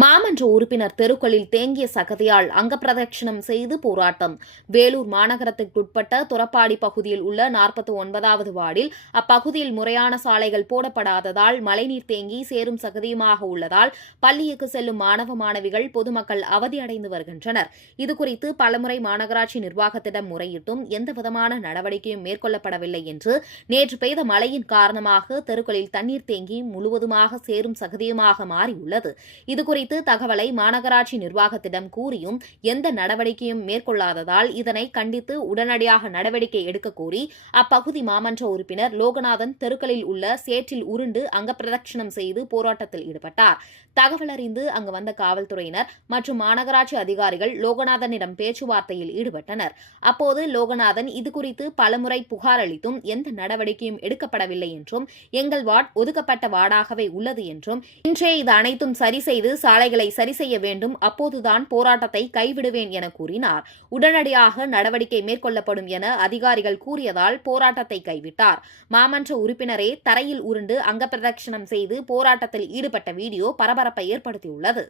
மாமன்ற உறுப்பினர் தெருக்களில் தேங்கிய சகதியால் அங்கப்பிரதட்சணம் செய்து போராட்டம். வேலூர் மாநகரத்திற்குட்பட்ட துரப்பாடி பகுதியில் உள்ள 49வது வார்டில் அப்பகுதியில் முறையான சாலைகள் போடப்படாததால் மழைநீர் தேங்கி சேரும் சகதியுமாக உள்ளதால் பள்ளிக்கு செல்லும் மாணவ மாணவிகள் பொதுமக்கள் அவதியடைந்து வருகின்றனர். இதுகுறித்து பலமுறை மாநகராட்சி நிர்வாகத்திடம் முறையிட்டும் எந்தவிதமான நடவடிக்கையும் மேற்கொள்ளப்படவில்லை என்று நேற்று பெய்த மழையின் காரணமாக தெருக்களில் தண்ணீர் தேங்கி முழுவதுமாக சேரும் சகதியுமாக மாறியுள்ளது. இதுகுறித்து தகவலை மாநகராட்சி நிர்வாகத்திடம் கூறியும் எந்த நடவடிக்கையும் மேற்கொள்ளாததால் இதனை கண்டித்து உடனடியாக நடவடிக்கை எடுக்க கோரி அப்பகுதி மாமன்ற உறுப்பினர் லோகநாதன் தெருக்களில் உள்ள சேற்றில் உருண்டு அங்கப்பிரதட்சணம் செய்து போராட்டத்தில் ஈடுபட்டார். தகவல் அறிந்து அங்கு வந்த காவல்துறையினர் மற்றும் மாநகராட்சி அதிகாரிகள் லோகநாதனிடம் பேச்சுவார்த்தையில் ஈடுபட்டனர். அப்போது லோகநாதன் இதுகுறித்து பலமுறை புகார் அளித்தும் எந்த நடவடிக்கையும் எடுக்கப்படவில்லை என்றும் எங்கள் வார்டு ஒதுக்கப்பட்ட வார்டாகவே உள்ளது என்றும் இன்றே இது அனைத்தும் சரி செய்து சாலைகளை சரி செய்ய வேண்டும், அப்போதுதான் போராட்டத்தை கைவிடுவேன் என கூறினார். உடனடியாக நடவடிக்கை மேற்கொள்ளப்படும் என அதிகாரிகள் கூறியதால் போராட்டத்தை கைவிட்டார். மாமன்ற உறுப்பினரே தரையில் உருண்டு அங்கப்பிரதட்சணம் செய்து போராட்டத்தில் ஈடுபட்ட வீடியோ பரபரப்பை ஏற்படுத்தியுள்ளது.